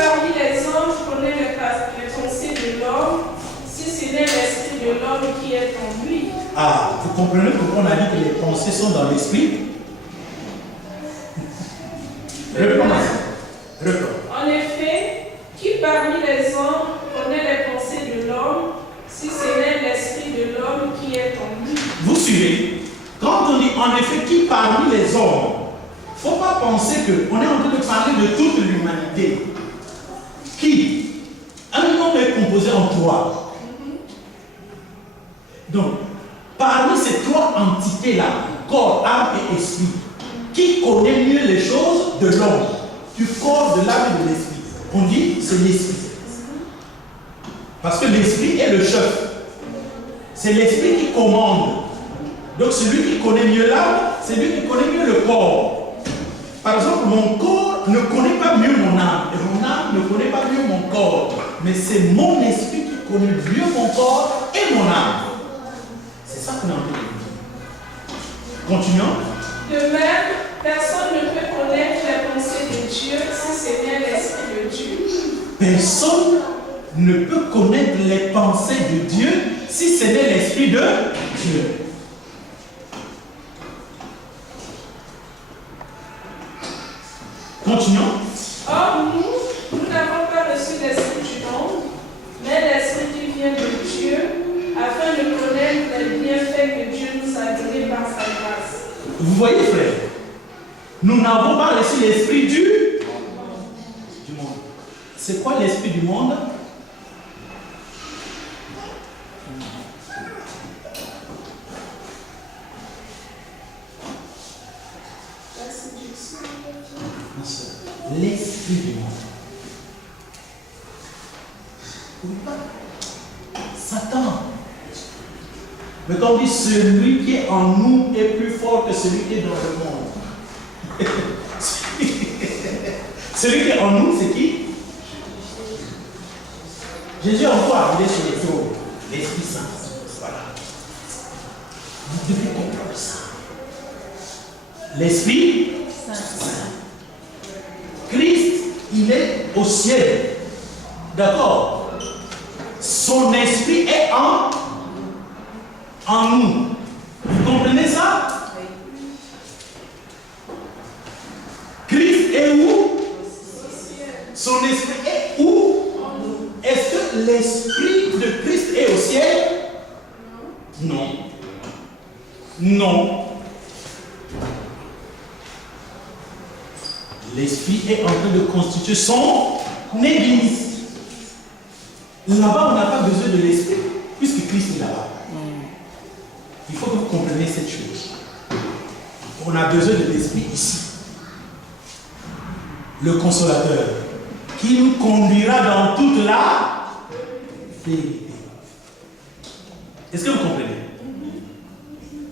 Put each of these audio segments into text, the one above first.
parmi les hommes connaît les pensées de l'homme, si ce n'est l'esprit de l'homme qui est en lui? Ah, vous comprenez pourquoi on a dit que les pensées sont dans l'esprit? Reprends. En effet, qui parmi les hommes connaît les pensées de l'homme, si ce n'est l'esprit de l'homme qui est en lui? Vous suivez? Quand on dit en effet qui parmi les hommes, il ne faut pas penser qu'on est en train de parler de toute l'humanité. Qui? Un homme est composé en trois. Donc, parmi ces trois entités-là, corps, âme et esprit, qui connaît mieux les choses de l'homme, du corps, de l'âme et de l'esprit? On dit c'est l'esprit. Parce que l'esprit est le chef. C'est l'esprit qui commande. Donc celui qui connaît mieux l'âme, c'est lui qui connaît mieux le corps. Par exemple, mon corps ne connaît pas mieux mon âme. Et mon âme ne connaît pas mieux mon corps. Mais c'est mon esprit qui connaît mieux mon corps et mon âme. C'est ça qu'on a envie de dire. Continuons. De même, personne ne peut connaître les pensées de Dieu si ce n'est l'esprit de Dieu. Personne ne peut connaître les pensées de Dieu si ce n'est l'esprit de Dieu. Continuons. Or, nous n'avons pas reçu l'esprit du monde, mais l'esprit qui vient de Dieu, afin de connaître les bienfaits que Dieu nous a donnés par sa grâce. Vous voyez, frère, nous n'avons pas reçu l'esprit du monde. C'est quoi l'esprit du monde? L'esprit du monde. Oui, pas. Satan. Mais quand on dit celui qui est en nous est plus fort que celui qui est dans le monde. Celui qui est en nous, c'est qui? Jésus encore, il est sur les trônes. L'Esprit Saint. Voilà. Vous devez comprendre ça. L'Esprit Saint. Christ, il est au ciel. D'accord? Son esprit est en nous. Vous comprenez ça? Christ est où? Son esprit est où? Est-ce que l'esprit de Christ est au ciel? Non. Non. L'esprit est en train de constituer son église. Là-bas, on n'a pas besoin de l'esprit, puisque Christ est là-bas. Il faut que vous compreniez cette chose. On a besoin de l'esprit ici. Le consolateur, qui nous conduira dans toute la vérité. Est-ce que vous comprenez?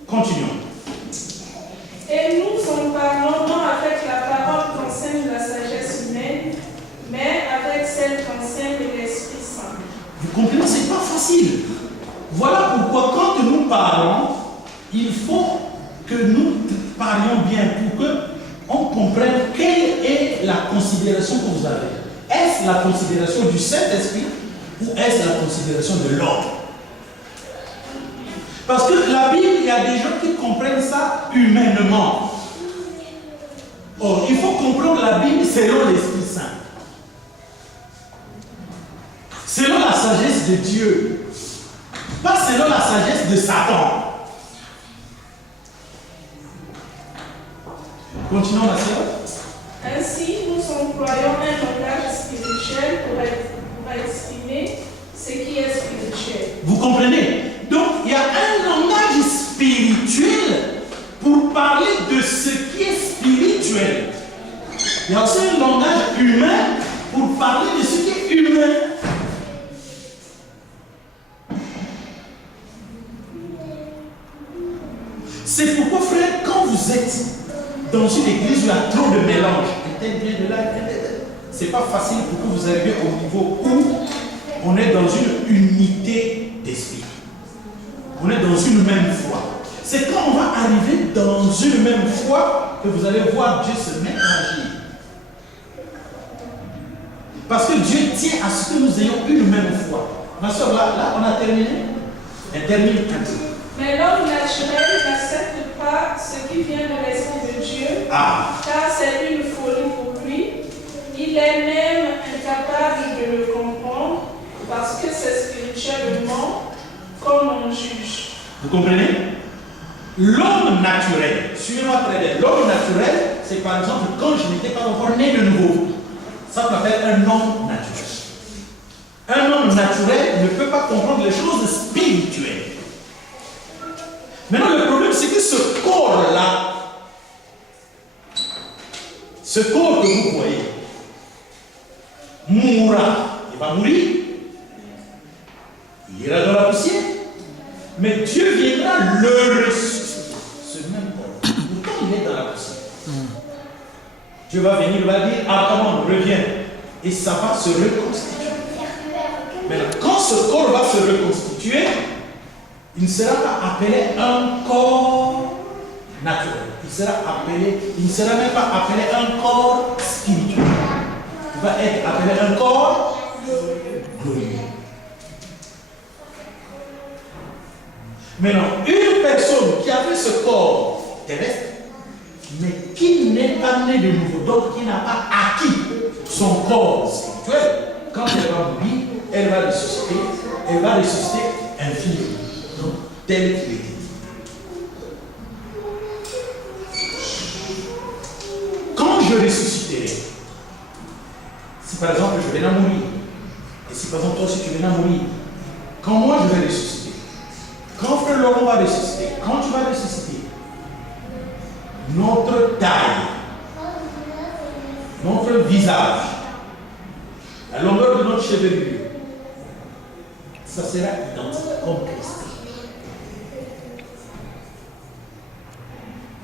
Continuons. Et nous en parlons non avec la parole qu'enseigne la sagesse humaine, mais avec celle qu'enseigne l'Esprit Saint. Vous comprenez, c'est pas facile. Voilà pourquoi quand nous parlons, il faut que nous parlions bien pour que on comprenne quelle est la considération que vous avez. Est-ce la considération du Saint-Esprit ou est-ce la considération de l'homme? Parce que la Bible, il y a des gens qui comprennent ça humainement. Or, il faut comprendre la Bible selon l'Esprit Saint. Selon la sagesse de Dieu. Pas selon la sagesse de Satan. Continuons, ma soeur. Ainsi, nous employons un langage spirituel pour exprimer ce qui est spirituel. Vous comprenez? Donc, il y a un langage spirituel pour parler de ce qui est spirituel. Il y a aussi un langage humain pour parler de ce qui est humain. C'est pourquoi, frère, quand vous êtes dans une église où il y a trop de mélange, c'est pas facile pour que vous arriviez au niveau où on est dans une unité d'esprit. On est dans une même foi. C'est quand on va arriver dans une même foi que vous allez voir Dieu se mettre à agir. Parce que Dieu tient à ce que nous ayons une même foi. Ma soeur, là, on a terminé. Elle termine un peu. Mais l'homme naturel n'accepte pas ce qui vient de l'Esprit de Dieu, car c'est une folie pour lui. Il est même incapable de le comprendre, parce que c'est spirituellement comme on juge. Vous comprenez? L'homme naturel, suivez-moi très bien, l'homme naturel, c'est par exemple quand je n'étais pas encore né de nouveau. Ça on appelle un homme naturel. Un homme naturel ne peut pas comprendre les choses spirituelles. Maintenant, le problème, c'est que ce corps-là, ce corps que vous voyez, mourra. Il va mourir. Il ira dans la poussière. Mais Dieu viendra le ressusciter. Ce même corps. Pourtant, il est dans la poussière. Dieu va venir, il va dire, comment reviens. Et ça va se reconstituer. Mais quand ce corps va se reconstituer, il ne sera pas appelé un corps naturel. Il ne sera même pas appelé un corps spirituel. Il va être appelé un corps glorieux. Maintenant, une personne qui avait ce corps terrestre, mais qui n'est pas né de nouveau, donc qui n'a pas acquis son corps spirituel, quand elle va mourir, elle va ressusciter infiniment. Donc, tel qu'il était. Quand je ressusciterai, si par exemple je viens à mourir, et si par exemple toi aussi tu viens à mourir, quand moi je vais ressusciter, quand frère Laurent va ressusciter, quand tu vas ressusciter, notre taille, notre visage, la longueur de notre chevelure, ça sera identique comme Christ.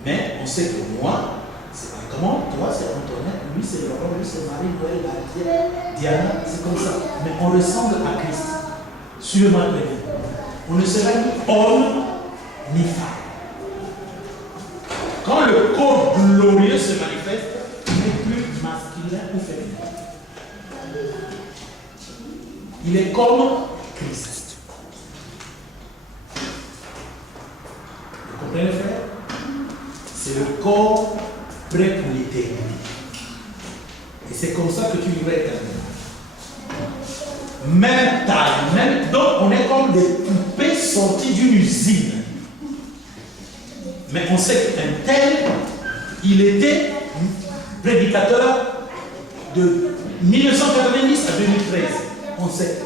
Mais on sait que moi, c'est comment, toi c'est Antoinette, lui c'est Laurent, lui c'est Marie-Noël, Diana, c'est comme ça. Mais on ressemble à Christ. Suivez-moi très bien. On ne sera ni homme ni femme. Quand le corps glorieux se manifeste, il n'est plus masculin ou féminin. Il est comme Christ. Vous comprenez, frère? C'est le corps prêt pour l'éternité. Et c'est comme ça que tu vivras éternellement. Même taille, même. Donc on est comme des poupées sorties d'une usine. Mais on sait qu'un tel, il était prédicateur de 1990 à 2013. On sait.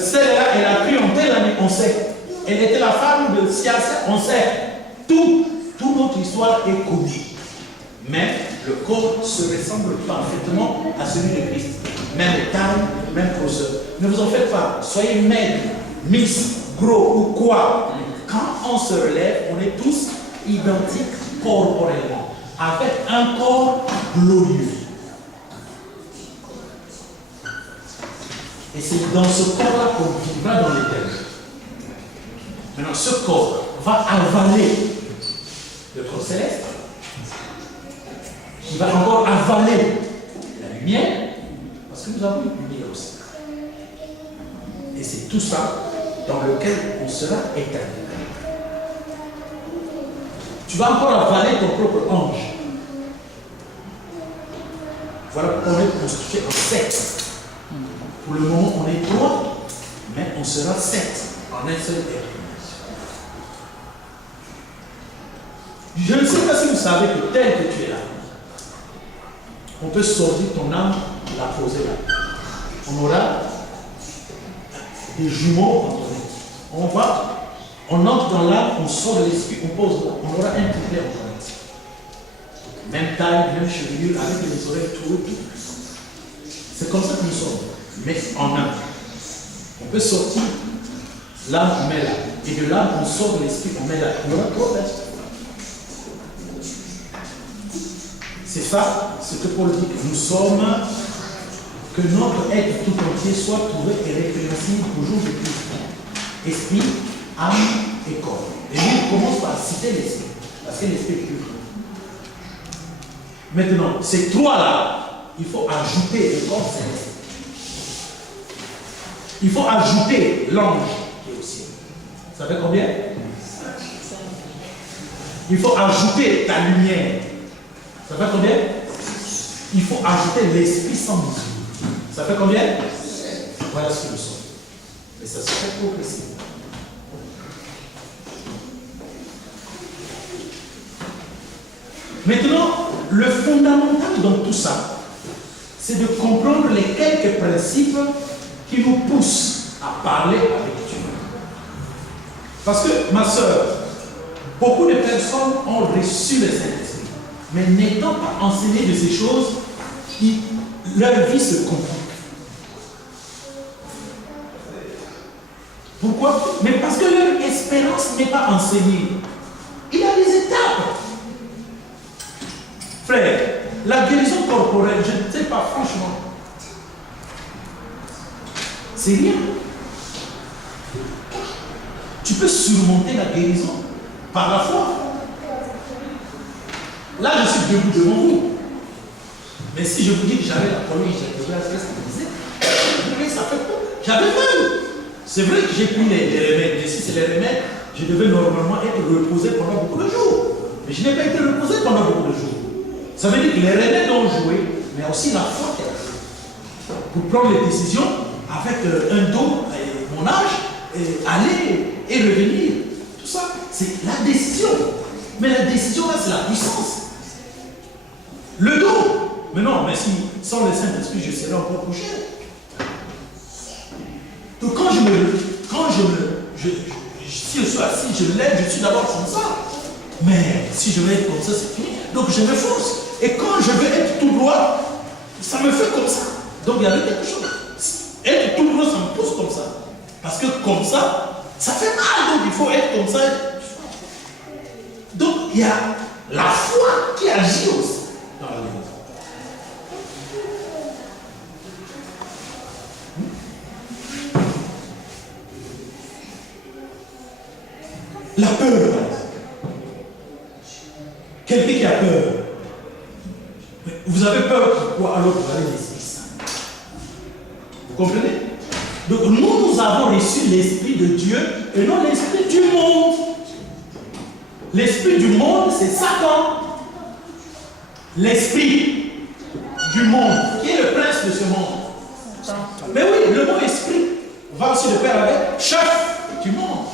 Celle-là, elle a pris en telle année, on sait. Elle était la femme de Siassa, on sait. Toute notre histoire est connue. Mais le corps se ressemble parfaitement à celui de Christ. Même taille, même grosseur. Ne vous en faites pas. Soyez maigres, minces, gros ou quoi. Quand on se relève, on est tous identiques corporellement. Avec un corps glorieux. Et c'est dans ce corps-là qu'on vivra dans l'éternité. Maintenant, ce corps va avaler le corps céleste, qui va encore avaler la lumière, parce que nous avons une lumière aussi. Et c'est tout ça dans lequel on sera éternel. Tu vas encore avaler ton propre ange. Voilà pourquoi on est constitué en 7. Pour le moment, on est 3, mais on sera 7 en un seul être. Je ne sais pas si vous savez que tel que tu es là, on peut sortir ton âme, la poser là. On aura des jumeaux entre nous. On entre dans l'âme, on sort de l'esprit, on pose là. On aura un triplet entre nous. Même taille, même chevelure, avec les oreilles tout. C'est comme ça que nous sommes. Mais en âme. On peut sortir, l'âme, on met là. Et de l'âme, on sort de l'esprit, on met là. On aura 3 personnes. C'est ça, ce que Paul dit, que nous sommes, que notre être tout entier soit trouvé et répréhensible au jour de Christ. Esprit, âme et corps. Et lui, il commence par citer l'esprit, parce que l'esprit est pur. Maintenant, ces 3-là, il faut ajouter le corps céleste. Il faut ajouter l'ange qui est au ciel. Ça fait combien? Il faut ajouter ta lumière. Ça fait combien? Il faut ajouter l'Esprit sans mesure. Ça fait combien? Voilà ce que nous sommes. Et ça se fait progressivement. Maintenant, le fondamental dans tout ça, c'est de comprendre les quelques principes qui nous poussent à parler avec Dieu. Parce que, ma soeur, beaucoup de personnes ont reçu le Saint-Esprit, mais n'étant pas enseignées de ces choses, leur vie se complique. Pourquoi? Mais parce que leur espérance n'est pas enseignée. Il y a des étapes. Frère, la guérison corporelle, je ne sais pas franchement. C'est rien. Tu peux surmonter la guérison par la foi. Là, je suis debout devant vous. Mais si je vous dis que j'avais la colonne, ça fait quoi? J'avais mal. C'est vrai que j'ai pris les remèdes. Mais si c'est les remèdes, je devais normalement être reposé pendant beaucoup de jours. Mais je n'ai pas été reposé pendant beaucoup de jours. Ça veut dire que les remèdes ont joué, mais aussi la foi qui a joué. Pour prendre les décisions avec un dos, mon âge, aller et revenir. Tout ça, c'est la décision. Mais la décision, là, c'est la puissance. Le dos. Mais non, mais si, sans le Saint-Esprit, je serais encore couché. Donc quand si je suis assis, je lève, je suis d'abord comme ça. Mais si je veux être comme ça, c'est fini. Donc je me force. Et quand je veux être tout droit, ça me fait comme ça. Donc il y avait quelque chose. Être tout droit, ça me pousse comme ça. Parce que comme ça fait mal. Donc il faut être comme ça. Donc il y a la foi qui agit aussi dans la vie. La peur. Quelqu'un qui a peur. Vous avez peur pourquoi? Alors vous avez l'Esprit Saint. Vous comprenez? Donc nous avons reçu l'Esprit de Dieu et non l'Esprit du monde. L'Esprit du monde, c'est Satan. L'Esprit du monde, qui est le prince de ce monde. Mais oui, le mot esprit va aussi le faire avec chef du monde.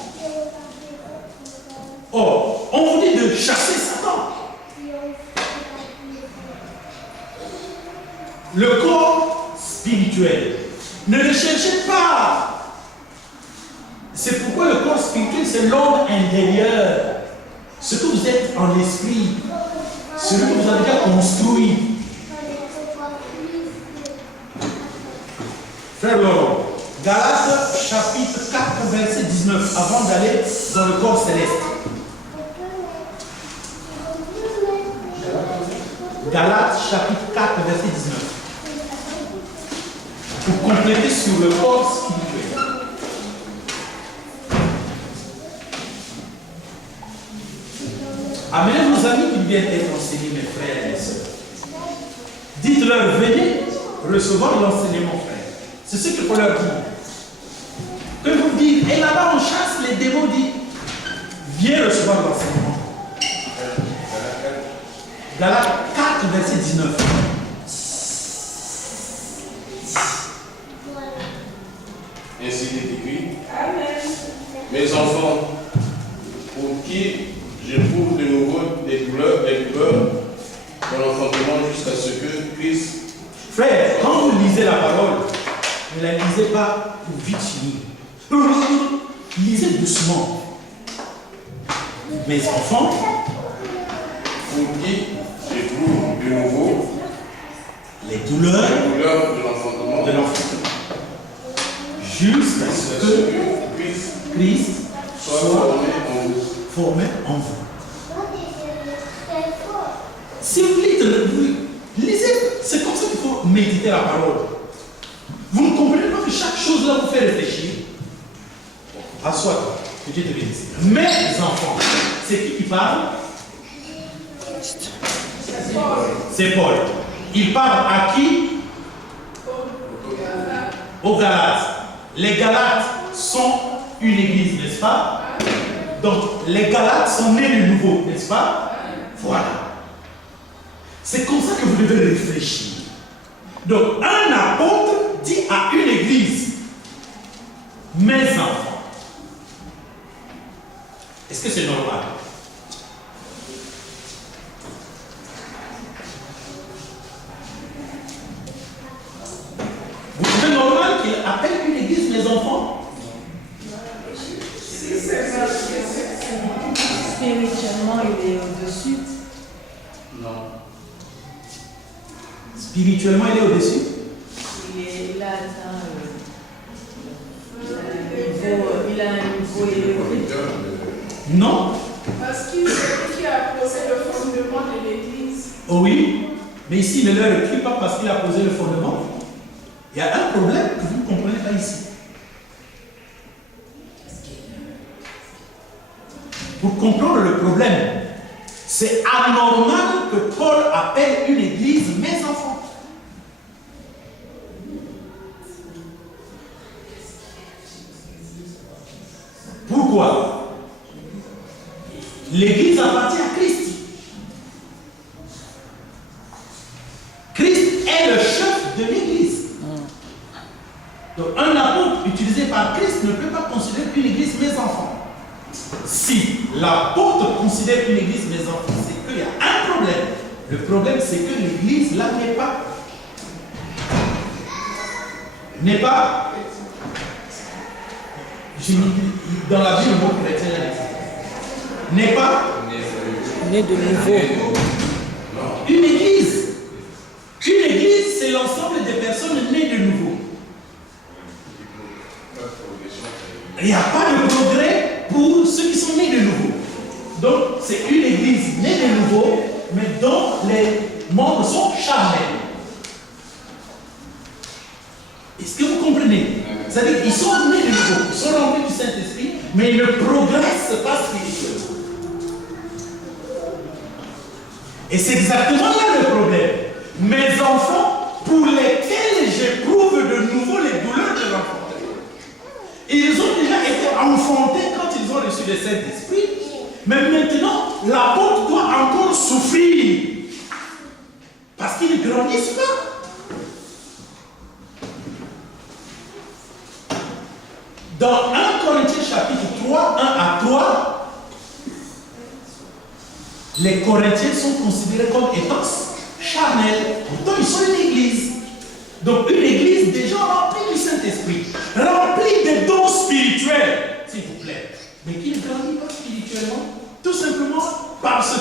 Or, on vous dit de chasser Satan. Le corps spirituel. Ne le cherchez pas. C'est pourquoi le corps spirituel, c'est l'homme intérieur. Ce que vous êtes en esprit. Ce que vous avez déjà construit. Frère Laurent, Galates chapitre 4, verset 19, avant d'aller dans le corps céleste. Galates chapitre 4, verset 19. Pour compléter sur le corps spirituel. Amenez vos amis qui viennent être enseignés, mes frères et mes sœurs. Dites-leur, venez recevoir l'enseignement, frère. C'est ce qu'il faut leur dire. Que vous dites, et là-bas on chasse les démons, dit, viens recevoir l'enseignement. Galates 4, verset 19. Ainsi est écrit. Amen. Mes enfants, pour qui j'éprouve de nouveau des douleurs dans l'enfantement jusqu'à ce que Christ. Frère, quand vous lisez la parole, ne la lisez pas pour vite finir. Lisez doucement. Mes enfants, pour qui j'éprouve de nouveau les douleurs de l'enfantement jusqu'à ce que Christ soit formé en vous. Si vous lisez, c'est comme ça qu'il faut méditer la parole. Vous ne comprenez pas que chaque chose là vous fait réfléchir. Assois-toi, que Dieu te bénisse. Mes enfants, c'est qui parle? C'est Paul. Il parle à qui? Aux Galates. Les Galates sont une église, n'est-ce pas? Donc, les Galates sont nés de nouveau, n'est-ce pas? Voilà. C'est comme ça que vous devez réfléchir. Donc, un apôtre dit à une église, mes enfants. Est-ce que c'est normal? Vous trouvez normal qu'il appelle une église mes enfants? Spirituellement, il est au-dessus. Non. Spirituellement, il est au-dessus? Il a atteint il a un niveau élevé. Non. Parce qu'il c'est lui qui a posé le fondement de l'église. Oh oui, mais ici, il ne leur écrit pas parce qu'il a posé le fondement. Il y a un problème que vous ne comprenez pas ici. Pour comprendre le problème, c'est anormal que Paul appelle une église mes enfants. Pourquoi? L'église appartient à Christ. Christ est le chef de l'église. Donc un apôtre utilisé par Christ ne peut pas considérer une église mes enfants. Si l'apôtre considère une église mes enfants, c'est qu'il y a un problème. Le problème, c'est que l'église là n'est pas dans la Bible, le mot chrétien n'est pas Né de nouveau. une église. Une église, c'est l'ensemble des personnes nées de nouveau. Il n'y a pas de progrès pour ceux qui sont nés de nouveau. Donc, c'est une église née de nouveau, mais dont les membres sont charnels. Est-ce que vous comprenez? C'est-à-dire qu'ils sont nés de nouveau, ils sont remplis du Saint-Esprit, mais ils ne progressent pas spirituellement. Et c'est exactement là le problème. Mes enfants, pour lesquels j'éprouve de nouveau les douleurs de l'enfantement. Ils ont déjà été enfantés quand ils ont reçu le Saint-Esprit, mais maintenant, l'apôtre doit encore souffrir. Parce qu'ils ne grandissent pas. Dans 1 Corinthiens chapitre 3, 1 à 3, les Corinthiens sont considérés comme étant charnels. Pourtant, ils sont une église. Donc, une église déjà remplie du Saint-Esprit, remplie des dons spirituels, s'il vous plaît, mais qui ne grandit pas spirituellement, tout simplement parce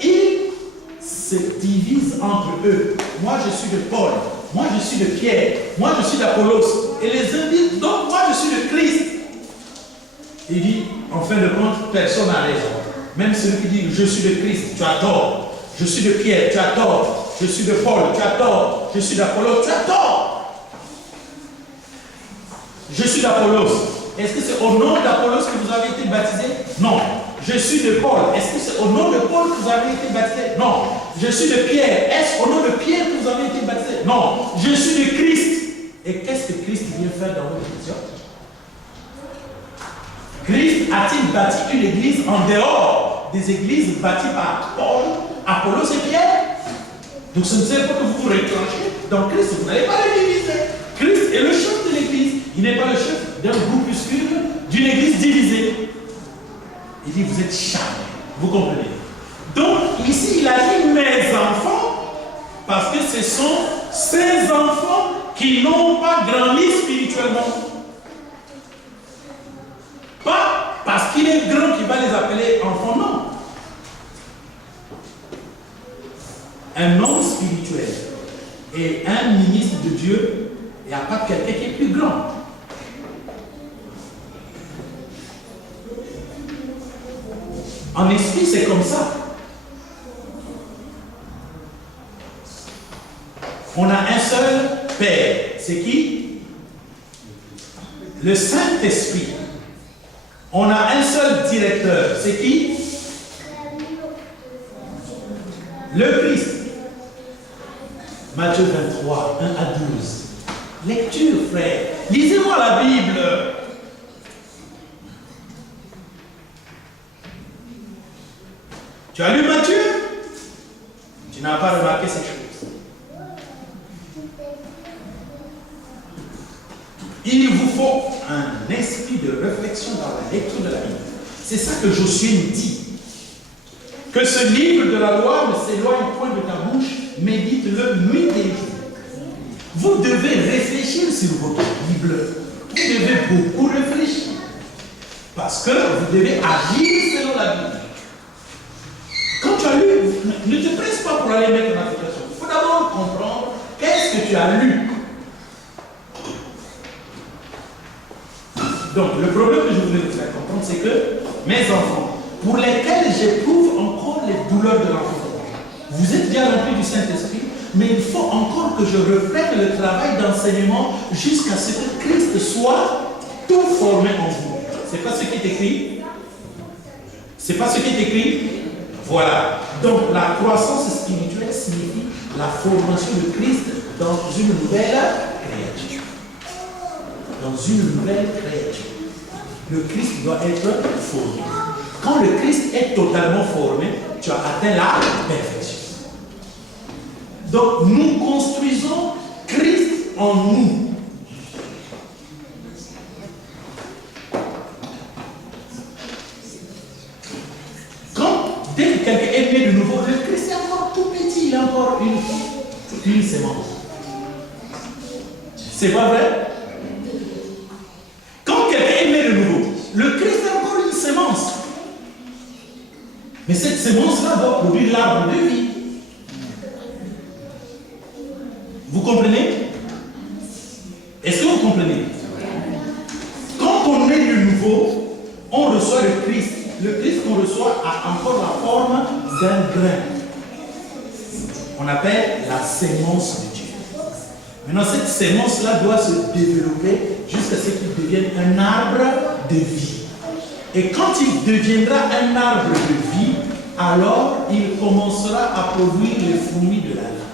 qu'ils se divisent entre eux. Moi, je suis de Paul. Moi, je suis de Pierre. Moi, je suis d'Apollos. Et les uns disent, donc, moi, je suis de Christ. Il dit, en fin de compte, personne n'a raison. Même celui qui dit, je suis de Christ, tu as tort. Je suis de Pierre, tu as tort. Je suis de Paul, tu as tort. Je suis d'Apollos, tu as tort. Je suis d'Apollos. Est-ce que c'est au nom d'Apollos que vous avez été baptisé? Non. Je suis de Paul. Est-ce que c'est au nom de Paul que vous avez été baptisé? Non. Je suis de Pierre. Est-ce au nom de Pierre que vous avez été baptisé? Non. Je suis de Christ. Et qu'est-ce que Christ vient faire dans votre vision? Christ a-t-il bâti une église en dehors des églises bâties par Paul, Apollos et Pierre? Donc ce ne sert pas que vous vous retranchiez dans Christ, vous n'allez pas le diviser. Christ est le chef de l'église. Il n'est pas le chef d'un groupuscule, d'une église divisée. Il dit, vous êtes charnels. Vous comprenez? Donc, ici, il a dit mes enfants, parce que ce sont ces enfants qui n'ont pas grandi spirituellement. Pas parce qu'il est grand qu'il va les appeler enfants, non. Un homme spirituel et un ministre de Dieu, il n'y a pas quelqu'un qui est plus grand. En esprit, c'est comme ça. On a un seul Père. C'est qui? Le Saint-Esprit. On a un seul directeur. C'est qui? Le Christ. Matthieu 23, 1 à 12. Lecture, frère. Lisez-moi la Bible. Tu as lu Matthieu? Tu n'as pas remarqué ces choses. Il vous faut un esprit de réflexion dans la lecture de la Bible. C'est ça que Josué nous dit. Que ce livre de la loi ne s'éloigne point de ta bouche, médite-le nuit et jour. Vous devez réfléchir sur votre Bible. Vous devez beaucoup réfléchir. Parce que vous devez agir selon la Bible. Quand tu as lu, ne te presse pas pour aller mettre en application. Il faut d'abord comprendre qu'est-ce que tu as lu. Donc, le problème que je voulais vous faire comprendre, c'est que mes enfants, pour lesquels j'éprouve encore les douleurs de l'enfant, vous êtes bien remplis du Saint-Esprit, mais il faut encore que je reprenne le travail d'enseignement jusqu'à ce que Christ soit tout formé en vous. C'est pas ce qui est écrit? C'est pas ce qui est écrit? Voilà. Donc, la croissance spirituelle signifie la formation de Christ dans une nouvelle créature. Dans une nouvelle créature. Le Christ doit être formé. Quand le Christ est totalement formé, tu as atteint la perfection. Donc, nous construisons Christ en nous. Dès que quelqu'un est né de nouveau, le Christ est encore tout petit, il a encore une sémence. C'est pas vrai? Quand quelqu'un est né de nouveau, le Christ a encore une sémence. Mais cette sémence-là doit produire l'arbre de vie. Vous comprenez? Est-ce que vous comprenez? Quand on est de nouveau, on reçoit le Christ. Le Christ qu'on reçoit a encore la forme d'un grain. On appelle la sémence de Dieu. Maintenant, cette sémence-là doit se développer jusqu'à ce qu'il devienne un arbre de vie. Et quand il deviendra un arbre de vie, alors il commencera à produire les fruits de la vie.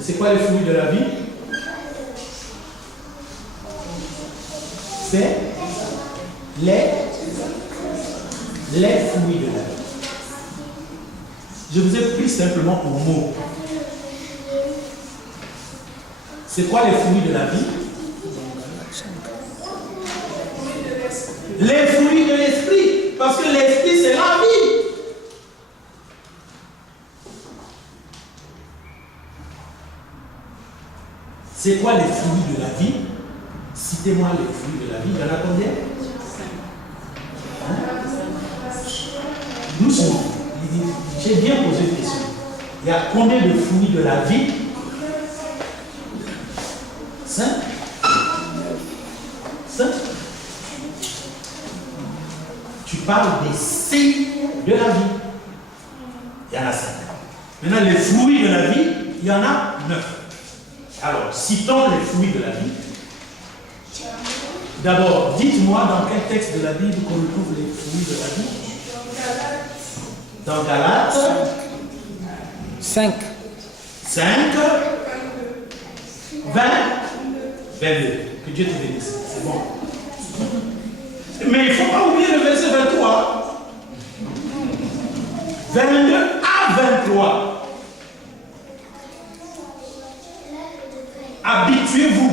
C'est quoi les fruits de la vie? C'est les fruits de la vie. Je vous ai pris simplement au mot. C'est quoi les fruits de la vie? Les fruits de l'esprit. Parce que l'esprit, c'est la vie. C'est quoi les fruits de la vie? Citez-moi les fruits de la vie. Il y en a combien? Nous sommes. J'ai bien posé une question. Il y a combien de fruits de la vie? 5? 5? Tu parles des signes de la vie. Il y en a 5. Maintenant, les fruits de la vie, il y en a 9. Alors, citons les fruits de la vie. D'abord, dites-moi dans quel texte de la Bible qu'on retrouve les fruits de la vie? Dans Galates 5. 5, 20, 22. Que Dieu te bénisse. C'est bon. Mais il ne faut pas oublier le verset 23. 22 à 23. Habituez-vous.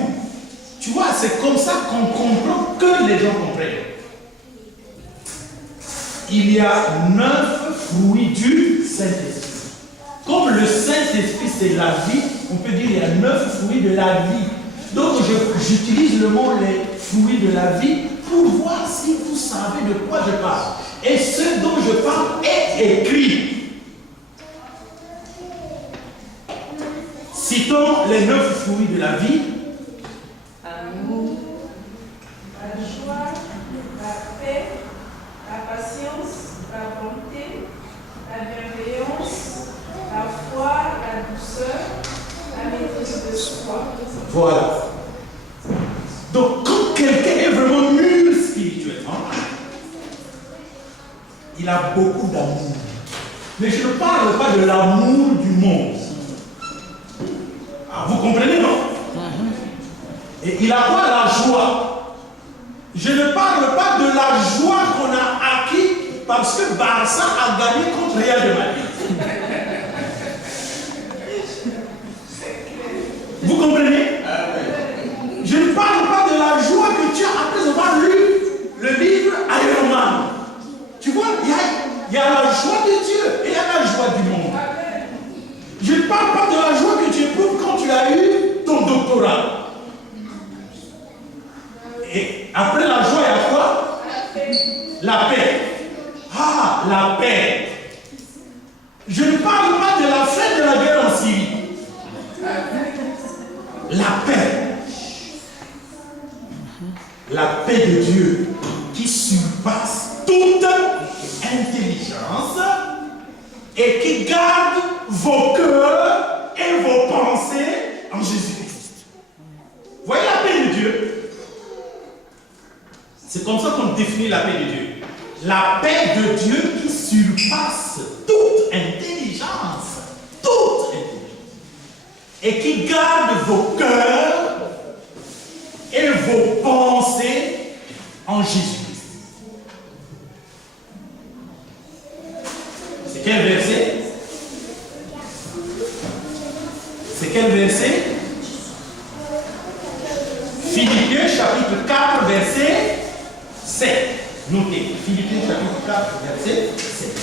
Tu vois, c'est comme ça qu'on comprend que les gens comprennent. Il y a 9 fruits du Saint-Esprit. Comme le Saint-Esprit c'est la vie, on peut dire qu'il y a 9 fruits de la vie. Donc j'utilise le mot les fruits de la vie pour voir si vous savez de quoi je parle. Et ce dont je parle est écrit. Citons les 9 fruits de la vie. Amour, la joie, la paix, la patience, la bonté, la bienveillance, la foi, la douceur, la maîtrise de soi. Voilà. Donc, quand quelqu'un est vraiment mûr spirituellement, il a beaucoup d'amour. Mais je ne parle pas de l'amour du monde. Ah, vous comprenez, non? Et il a quoi la joie? Je ne parle pas de la joie qu'on a acquis parce que Barça a gagné contre Real de Madrid. Vous comprenez? Je ne parle pas de la joie que tu as après avoir lu le livre Iron Man. Tu vois, il y a la joie de Dieu et il y a la joie du monde. Je ne parle pas de la joie que tu éprouves quand tu as eu ton doctorat. Et après la joie, il y a quoi? La paix. Ah, la paix. Je ne parle pas de la fin de la guerre en Syrie. La paix. La paix de Dieu qui surpasse toute intelligence et qui garde vos cœurs et vos pensées en Jésus-Christ. Voyez la paix de Dieu? C'est comme ça qu'on définit la paix de Dieu. La paix de Dieu qui surpasse toute intelligence. Toute intelligence. Et qui garde vos cœurs et vos pensées en Jésus-Christ. C'est quel verset? C'est quel verset? Philippiens chapitre 4 verset 7. Notez. Philippiens chapitre 4 verset 7.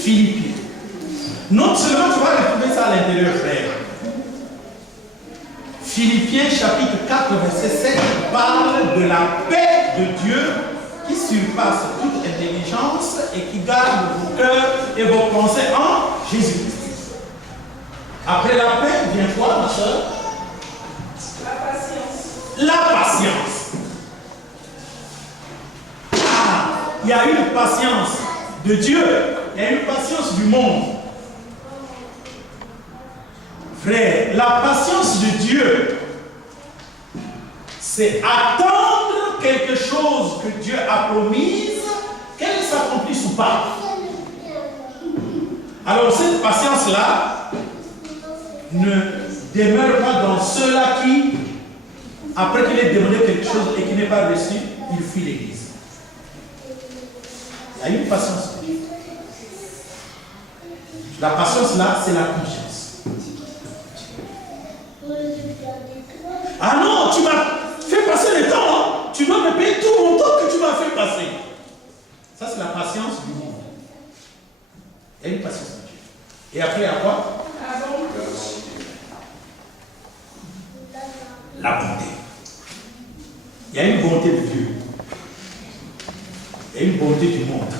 Philippiens. Non seulement tu vas retrouver ça à l'intérieur, frère. Philippiens chapitre 4 verset 7 parle de la paix de Dieu qui surpasse toute intelligence et qui garde vos cœurs et vos pensées en Jésus-Christ. Après la paix vient quoi, ma soeur? La patience. La patience. Ah, il y a une patience de Dieu, il y a une patience du monde. Frère, la patience de Dieu, c'est attendre quelque chose que Dieu a promise, qu'elle s'accomplisse ou pas. Alors cette patience-là ne demeure pas dans ceux-là qui, après qu'il ait demandé quelque chose et qu'il n'ait pas reçu, il fuit l'église. Il y a une patience. La patience-là, c'est la confiance. Ah non, tu m'as fait passer le temps, hein? Tu dois me payer tout mon temps que tu m'as fait passer. Ça, c'est la patience du monde. Il y a une patience de Dieu. Et après, il y a quoi? La bonté. Il y a une bonté de Dieu. Il y a une bonté du monde.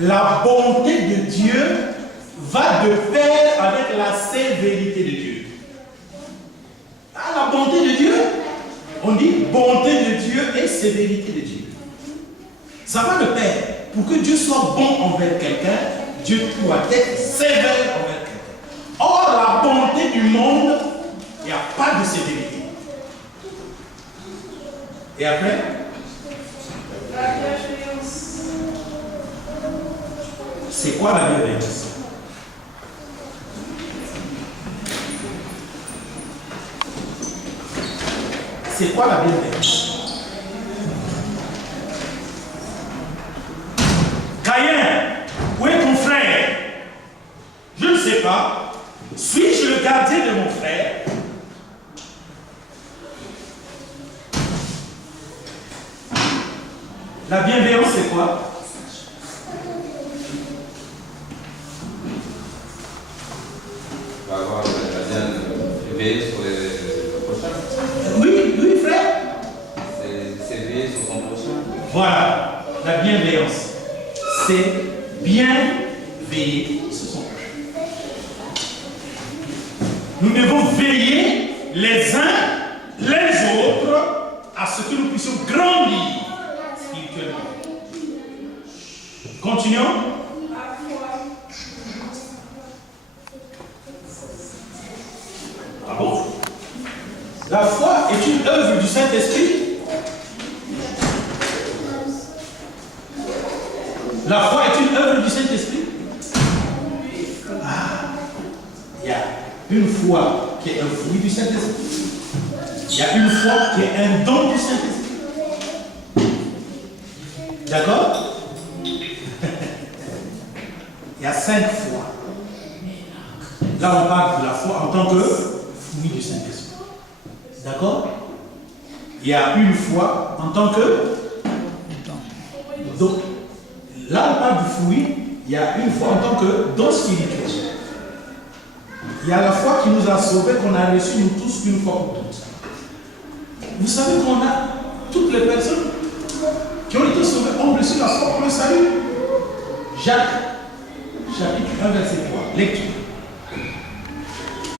La bonté de Dieu va de pair avec la sévérité de Dieu. Ah, la bonté de Dieu, on dit bonté de Dieu et sévérité de Dieu. Ça va de pair. Pour que Dieu soit bon envers quelqu'un, Dieu doit être sévère envers quelqu'un. Or, la bonté du monde, il n'y a pas de sévérité. Et après? La bienveillance. C'est quoi la bienveillance? C'est quoi la bienveillance? Caïn, où est ton frère? Je ne sais pas. Suis-je le gardien de mon frère? La bienveillance, c'est quoi? On va avoir la veiller sur les prochains. Oui, frère. C'est veiller sur son prochain. Voilà, la bienveillance. C'est bien veiller sur son prochain. Nous devons veiller les uns les autres à ce que nous puissions grandir spirituellement. Continuons. Ah bon? La foi est une œuvre du Saint-Esprit. La foi est une œuvre du Saint-Esprit. Il y a une foi qui est un fruit du Saint-Esprit. Il y a une foi qui est un don du Saint-Esprit. D'accord? Il y a 5 fois. Là, on parle de la foi en tant que fruit du Saint-Esprit. D'accord? Il y a une foi en tant que don. Là, on parle du fruit. Il y a une foi en tant que don spirituel. Il y a la foi qui nous a sauvés, qu'on a reçu nous tous une fois pour toutes. Vous savez qu'on a toutes les personnes qui ont été sauvées ont reçu la foi pour le salut. Jacques, chapitre 1, verset 3. Lecture.